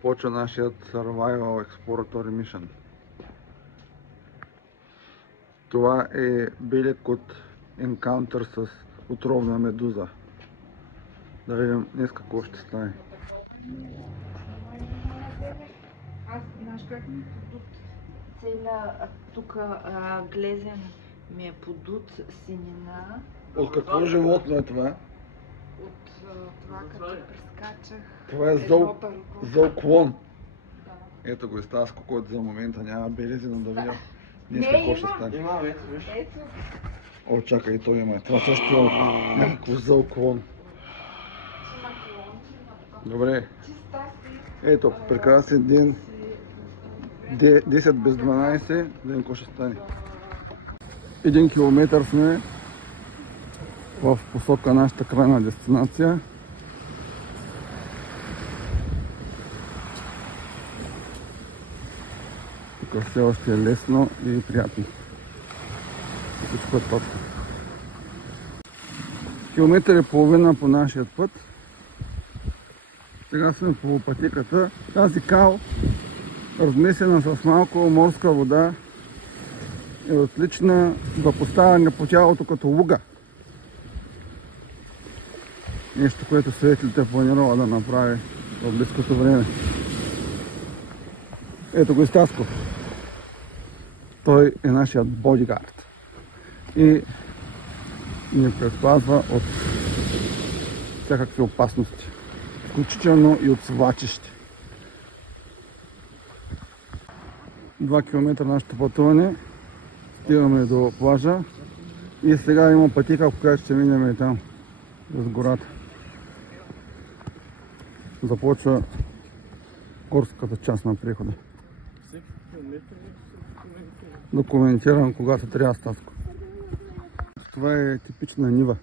Започва нашият Survival Exploratory Mission. Това е белег от енкаунтър с отровна медуза. Да видим днес какво ще стане. Аз, знаеш как ми подут целя тук глезен ми е подут синина. От какво животно е това? От това като прескачах. Това е зооклон. Да. Ето го и Стаско, който за момента няма белези, но да видя днес какво ще стане. Има, ето виж. Ето. О, чакай, той има. Това също е някакво зооклон. Добре. Ето, прекрасен ден. 10 без 12. Да видим какво ще стане. 1 километър сме в посока нашата крайна дестинация. Тук все още е лесно и приятно. Всичко е точно. Километър и половина по нашия път. Сега сме по пътеката. Тази кал, размесена с малко морска вода, е отлична за поставяне по тялото като луга. Нещо, което Светлите планирала да направи в близкото време. Ето го и Стаско. Той е нашият бодигард и ни предпазва от всякакви опасности, включително и от свлачищи. 2 км нашето пътуване, стигаме до плажа и сега има пътека, по която ще минем и там, през гората. Започва горската част на прехода. Документирам когато трябва, Стаско. Това е типична нива.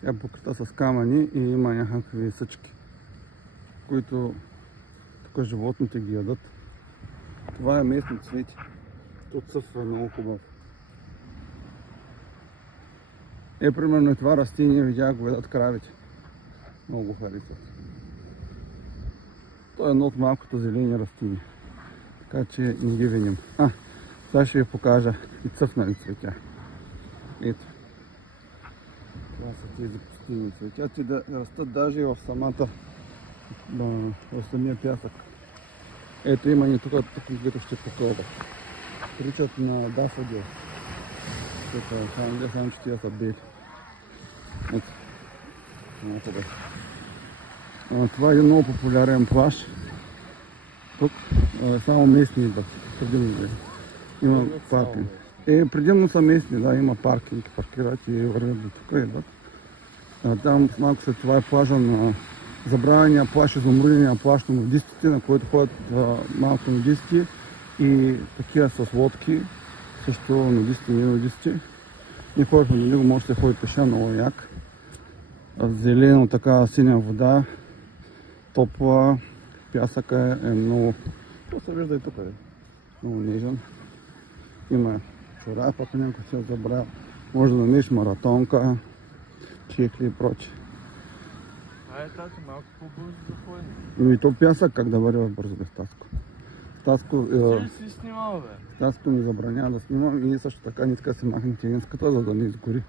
Тя е покрита с камъни и има някакви съчки, които тук животните ги ядат. Това е местни цвети. Тут съвсем много хубаво. Примерно това растение видях го ядат кравите. Много го харесват. То е едно от малкото зелени растения. Така че не ги виним. Сега ще ви покажа и цъфнали цветя. Ето. Това са тези пустинни цветя. Те да растат даже и в самия пясък. Ето има ни тук, които ще покълват. Причат на дафодил. Само че тия са бели. Ето. Това е един много популярен плаж. Тук само местни идват. Има паркинг. Предимно са местни, да, има паркинг, паркират и вървят до тук идват. Там малко след това е плажа на забравения плаж, изумрудения плаж на нудистите, на който ходят малко нудисти и такива с лодки, също нудисти и не нудисти. И ходят на него, може да ходи пеша, много як. Зелено, така синя вода, топла, пясъка е много... Това се вижда и тук, много нежен. Има чорап, ако някой се е забравил. Може да намериш маратонка, чехли и прочее. Тази малко по-бързо да ходи. И то пясък как да върви бързо без Стаско. Стаско си снимал, бе? Стаско ми забранява да снимам и също така не иска да се махне тениската, за да не изгори.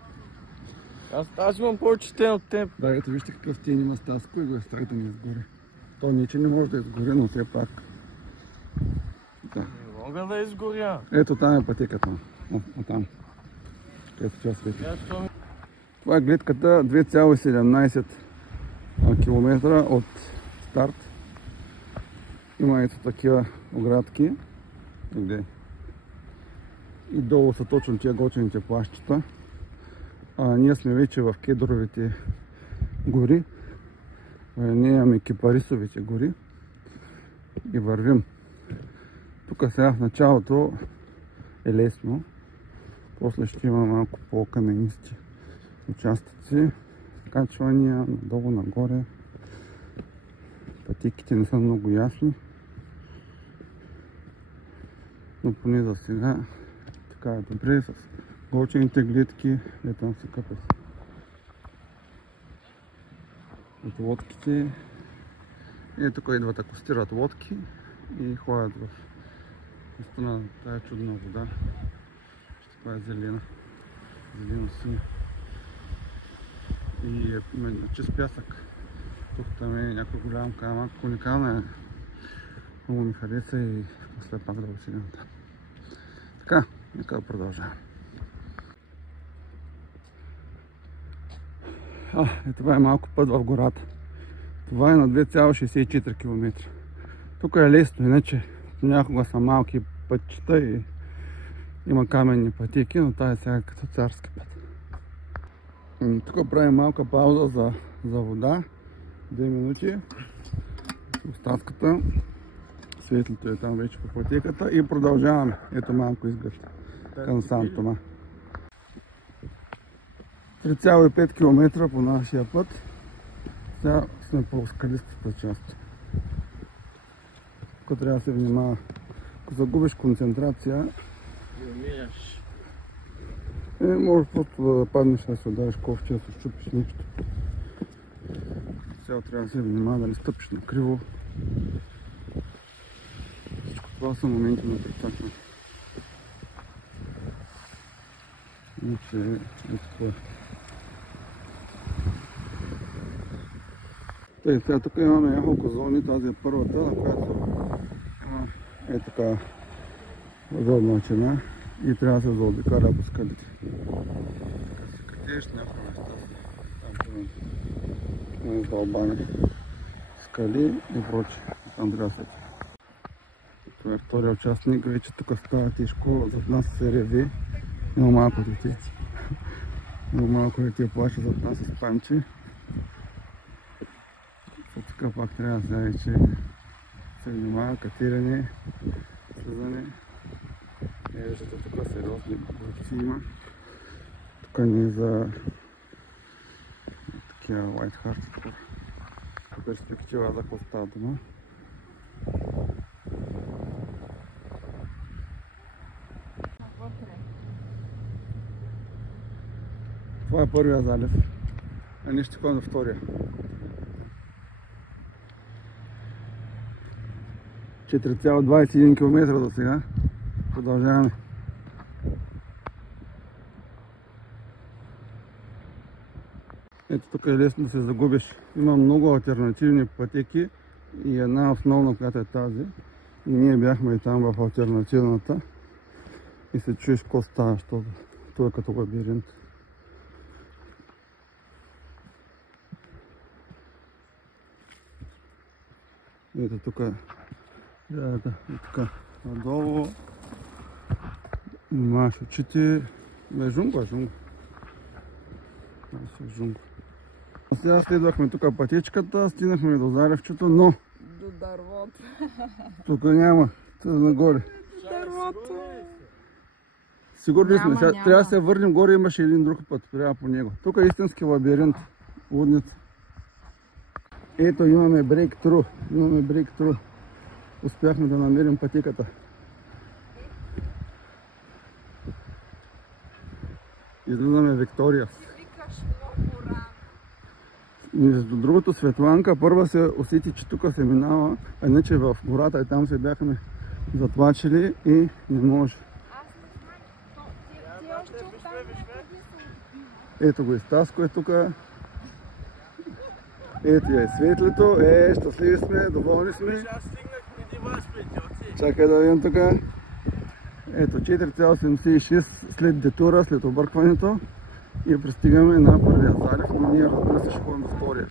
Аз имам повече тен от теб. Да, ето вижте какъв тен има Стаско и го е страх да не изгори. То ниче не може да изгори, но все пак. Да. Не мога да изгоря. Ето там е пътеката. Там. Където тя свети. Това е гледката 2,17 км от старт. Има ето такива оградки. И долу са точно тия готините плащчета. Ние сме вече в кедровите гори. Ние имаме кипарисовите гори. И вървим. Тук сега в началото е лесно. После ще има малко по-каменисти участъци. Качвания, надолу, нагоре. Пътеките не са много ясни. Но поне за сега така е добре с голчените гледки. Там се къпят от лодките. И тук идват, акостират лодки и ходят в наистина тая чудна вода. Това е зелена, зелено-синя. И е чист пясък. Тук там е някой голям камък, уникална е. Много ми хареса и после пак да отидем там. Така, нека да продължавам. Това е малко път в гората. Това е на 2,64 км. Тук е лесно, иначе понякога са малки пътчета и има каменни пътеки, но тази сега е като царски път. Тук правим малка пауза за вода. 2 минути. Остатката. Светлото е там вече по пътеката и продължаваме. Ето малко изглед към Сан Тома. 3,5 км по нашия път. Сега сме по скалистата част. Тук трябва да се внимава. Ако загубиш концентрация, може просто да паднеш, да се удариш ковче, да се щупиш нещо. Сега трябва да се внимава да не стъпиш на криво. Всичко това са моменти на прецакване. Иначе ето това. Тъй, сега тук имаме няколко зони, тази е първата, на която е така задълбочена и трябва да се заобикаля по скалите. Така се катиш на някакво места, там има издълбани скали и прочее. Там трябва да се. Това е втория участник, вече тук става тежко, зад нас се реви, има малко дете. Много малко дете плаче зад нас с панчи. Тук пак трябва да се вече се внимава, катерене, слизане. Виждате, тук сериозни борци има. Тук не е за такива white heart хора. По перспектива за какво става дума. Това е първия залив, а ние ще ходим на втория. 4,21 км до сега. Продължаваме. Ето тук е лесно да се загубиш. Има много алтернативни пътеки и една основна, която е тази. И ние бяхме и там в алтернативната и се чуеш какво става, защото това е като лабиринт. Ето тук е. Така, надолу. Имаш очите. Жунга. Сега следвахме тук пътечката, стигнахме до Заревчето, но до дървото. Тук няма. Това нагоре. Дървото. Сигурни сме. Сега трябва да се върнем горе, имаше един друг път. Трябва по него. Тук е истински лабиринт. Лудница. Ето имаме брейктру. Успяхме да намерим пътеката. Излизаме Виктория. Между другото, Светланка първа се усети, че тук се минава, а иначе в гората и там се бяхме затлачили и не може. Ето го и Стаско е тук. Ето е светлито, щастливи сме, доволни сме. Чакай да видим тук. Ето 4,86 след детура, след объркването и пристигаме на първия залив, но ние разбира се ще ходим до втория.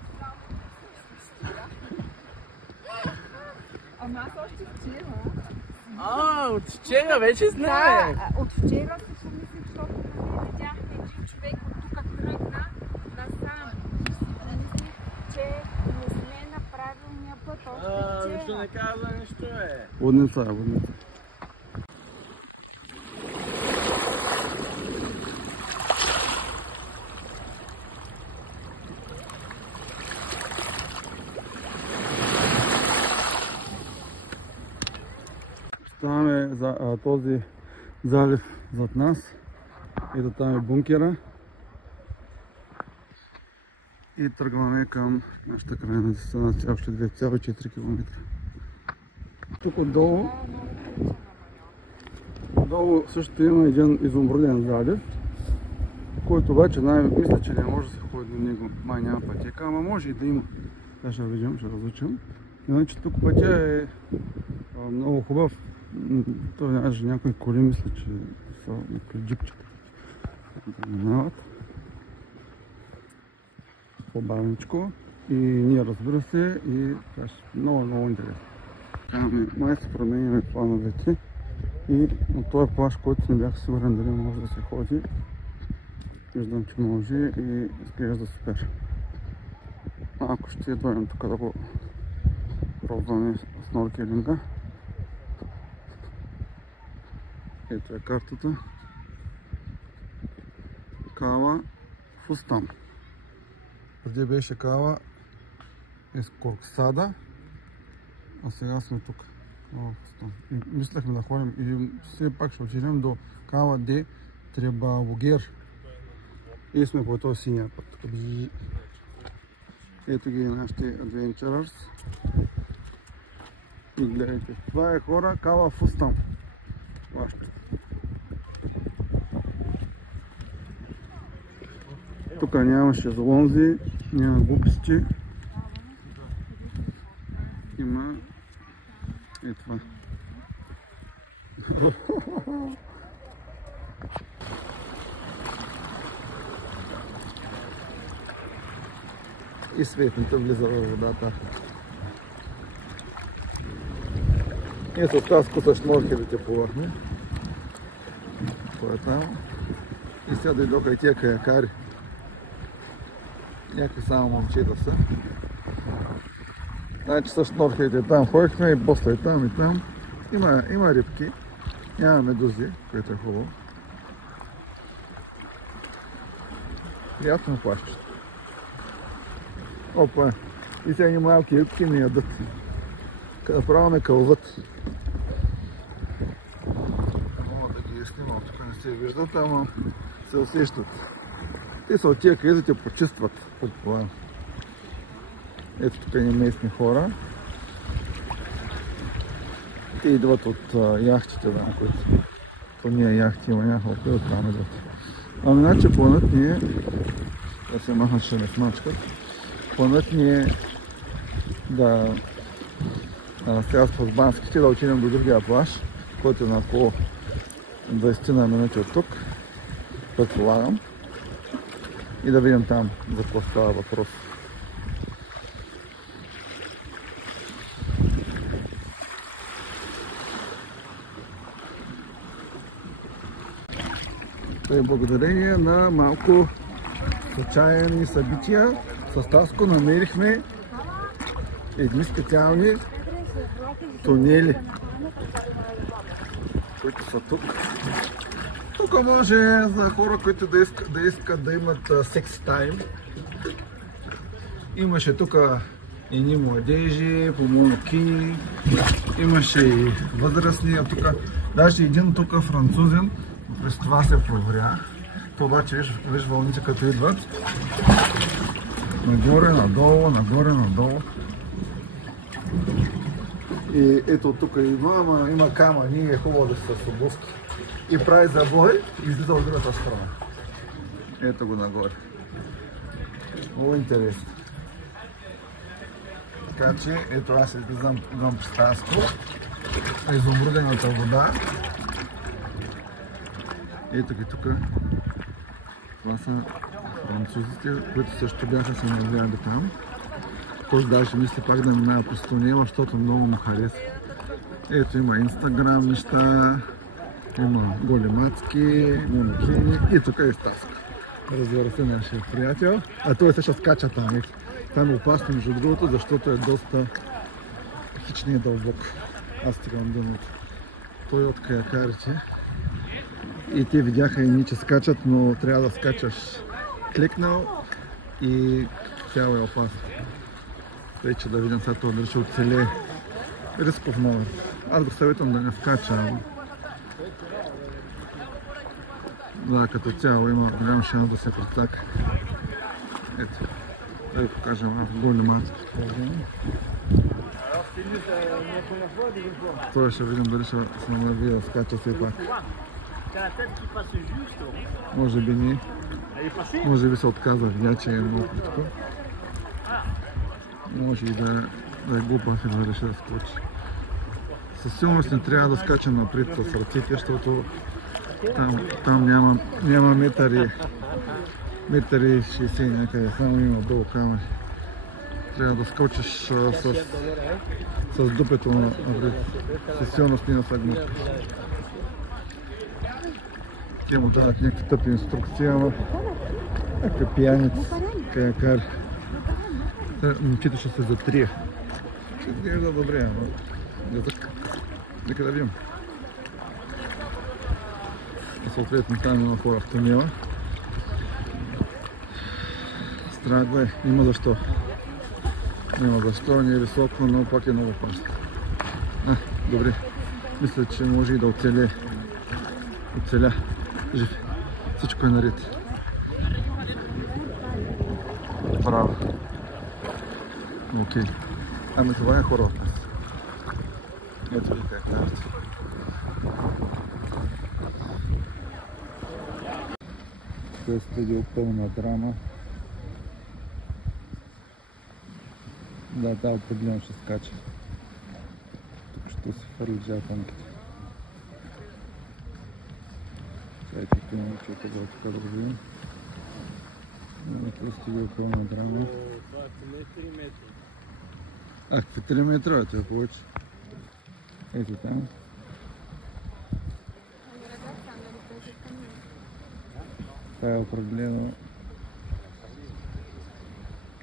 Ама аз още вчера. От вчера вече знае. Да, от вчера се помислих, защото видяхме един човек от тук тръгна насам. И си помислих, че не сме на правилния път още вчера. Ще не казва нищо, Водница. Ставаме за този залив зад нас. Ето там е бункера. И тръгваме към нашата крайна дестинация, още 2,4 км. Тук отдолу също има един изумруден залив, който обаче мисля, че не може да се ходи на него. Май няма пътека, ама може и да има. Сега ще видим, ще разучим. Иначе тук пътя е много хубав. Той даже някои коли мисля, че са някакви джипчета да минават. По-бавничко. И ние, разбира се, и това ще е много интересно. Май се променяме плановете и от този плаж, който не бях сигурен дали може да се ходи, виждам, че може и изглежда супер. Ако ще дойдем тук да го пробваме сноркелинга. Ето е картата. Кава Фустам. Преди беше Кава Ескорксада, а сега сме тук. Мислехме да ходим и все пак ще отидем до Кава де Требавогер. И сме по този синия път. Ето ги нашите Adventurers. И гледайте, това е хора Кава Фустам. Тук няма шезлонзи, няма глупости. Има и това. И светната влиза във водата. Ето Таско с шнорхелите плувахме. Това е там. И сега дойдоха и тия каякари. Някакви само момчета са. Значи с шнорхелите там ходихме и после и там. Има рибки. Няма медузи, което е хубаво. Приятно плащат. Опа! И сега има малки рибки не ядат. Направо ме кълват. Мога да ги снимам, тук не се виждат, ама се усещат. Те са от тия къде те почистват от това. Ето тук има местни хора. Те идват от яхтите, които по ние яхти има няколко и оттам идват. Ами иначе планът ни е, да се махнат, ще ме смачкат. Планът ни е да сега с банските да отидем до другия плаж, който е на около 20 минути от тук, предполагам, и да видим там за какво става въпрос. И благодарение на малко случайни събития с Таско намерихме едни специални тунели, които са тук. Тук може за хора, които да искат да имат секс тайм. Имаше тук едни младежи, по-моноки, имаше и възрастни. Даже един тук французен през това се провря. Това обаче виж вълните като идват. Нагоре, надолу, нагоре, надолу. И ето тук има камъни, е хубаво да се обуски. И прави забой и излиза от другата страна. Ето го нагоре. Много интересно. Така че, ето аз излизам през Таско. Изумрудената вода. Ето ги тук. Това са французите, които също бяха се навляли там. Който даже мисли пак да минава през тунела, защото много му харесва. Ето има Инстаграм неща, има голи мацки, монокини и тук е Таско. Разбира се, нашия приятел. А той също скача там. Там е опасно между другото, защото е доста хичния дълбок. Аз стигам дъното. Той от каякарите. И те видяха едни, че скачат, но трябва да скачаш кликнал и цяло е опасно. Вече да видим след това дали ще оцелее. Рисков номер. Аз го съветвам да не скача. Да, като цяло има голям шанс да се прецака. Ето. Да ви покажем малко големацко положение. Това ще видим дали ще се навие да скача все пак. Може би не. Може би се отказа, видя, че е много плитко. Може и да е глупав и да реши да скочи. Със сигурност не трябва да скачам напред с ръцете, защото там няма метър и 60 някъде, само има долу камери. Трябва да скочиш с дупето напред. Със сигурност не са глупи. Те му дават някакви тъпи инструкции, ама някакви пияниц, каякари. Момчето ще се затрие. Ще изглежда добре, ама язък. Нека да видим. Съответно там има хора в тунела. Страгва е, има защо. Няма защо, не е високо, но пак е много опасно. Добре, мисля, че може и да оцеля. Жив. Всичко е наред. Браво. Окей. Ами това е хора от нас. Ето ви как карате. Това е студио пълна драма. Да, да, определено ще скача. Тук ще се фърли жапанките. Чайте, тук има момчета да тук да видим. Това е студио пълна драма. Това е 3 метра. Какви 3 метра, това е повече. Ето там. Това е определено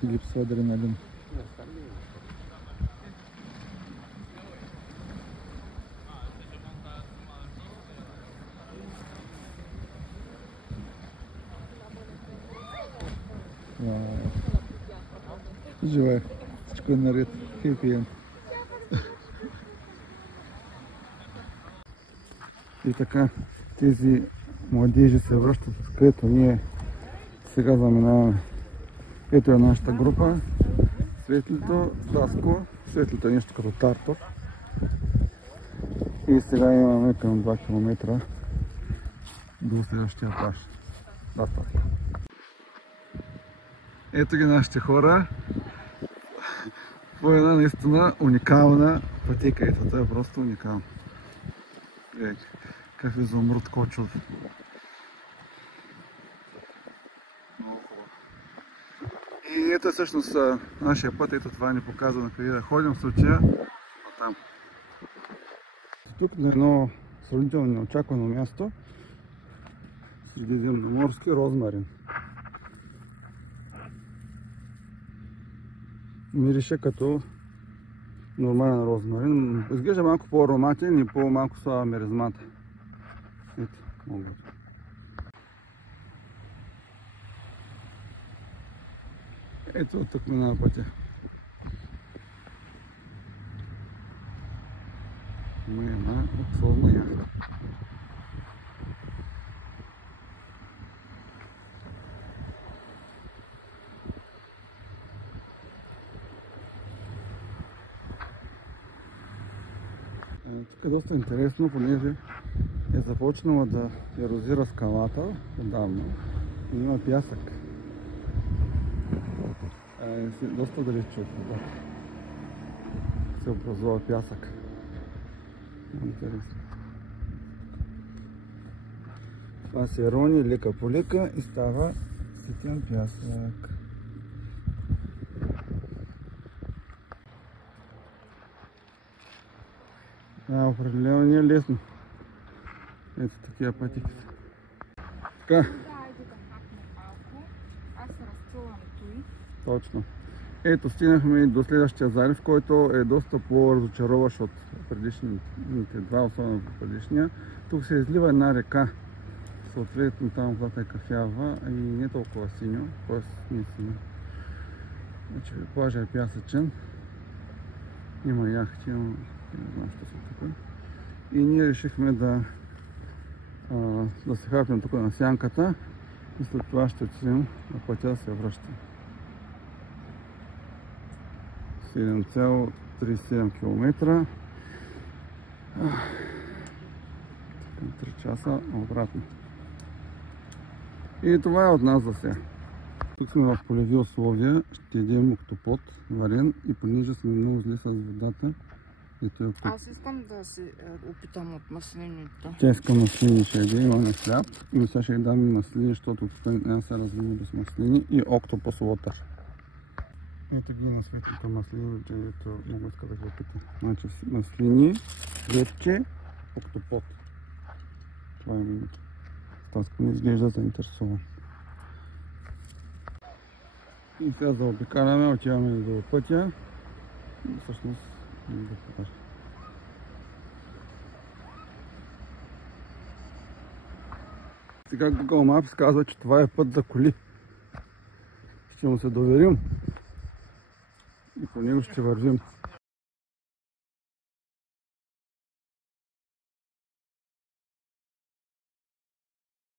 липсва адреналин. Живее. Всичко е наред. Хепи енд. И така, тези младежи се връщат, където ние сега заминаваме. Ето е нашата група. Светлито, Саско. Светлито е нещо като Тартор. И сега имаме към 2 км до следващия плаж. Ето ги нашите хора. По една наистина уникална пътека. Ето, това е просто уникално. Какъв изумруд кочов. Много хубаво. И ето всъщност нашия път. Ето това ни показва на къде да ходим в случая. Там. Тук на едно сравнително неочаквано място. Средиземноморски розмарин. Мирише като нормален розмарин. Изглежда малко по-ароматен и по-малко слаба миризмата. Ето, много. Ето тук минава пътя. Има една луксозна яхта. Тук е доста интересно, понеже е започнала да ерозира скалата отдавна и има пясък. Доста далеч от вода се образува пясък. Интересно. Това се рони лека по лека и става ситен пясък. Определено не е лесно. Ето такива пътики са. Така. Точно. Ето стигнахме до следващия залив, който е доста по-разочароващ от предишните два, особено предишния. Тук се излива една река. Съответно там водата е кафява и не толкова синьо, т.е. не е синьо. Значи плажа е пясъчен. Има яхти, но не знам що са тук. И ние решихме да се хапнем тук на сянката и след това ще отидем на пътя да се връщам. 7,37 км. 3 часа обратно. И това е от нас за сега. Тук сме в полеви условия, ще ядем октопод варен и понеже сме много зле с водата. Аз искам да си опитам от маслените. Тя иска маслини, ще яде, имаме хляб. И сега ще й дам маслини, защото тук няма се развива без маслини и октопус лотър. Ето ги на светните маслини, дето много иска да го опита. Значи маслини, хлебче, октопод. Това е името. Стаска не изглежда заинтересован. И сега заобикаляме, отиваме до пътя. И всъщност не го покажа. Сега Google Maps казва, че това е път за коли. Ще му се доверим и по него ще вървим.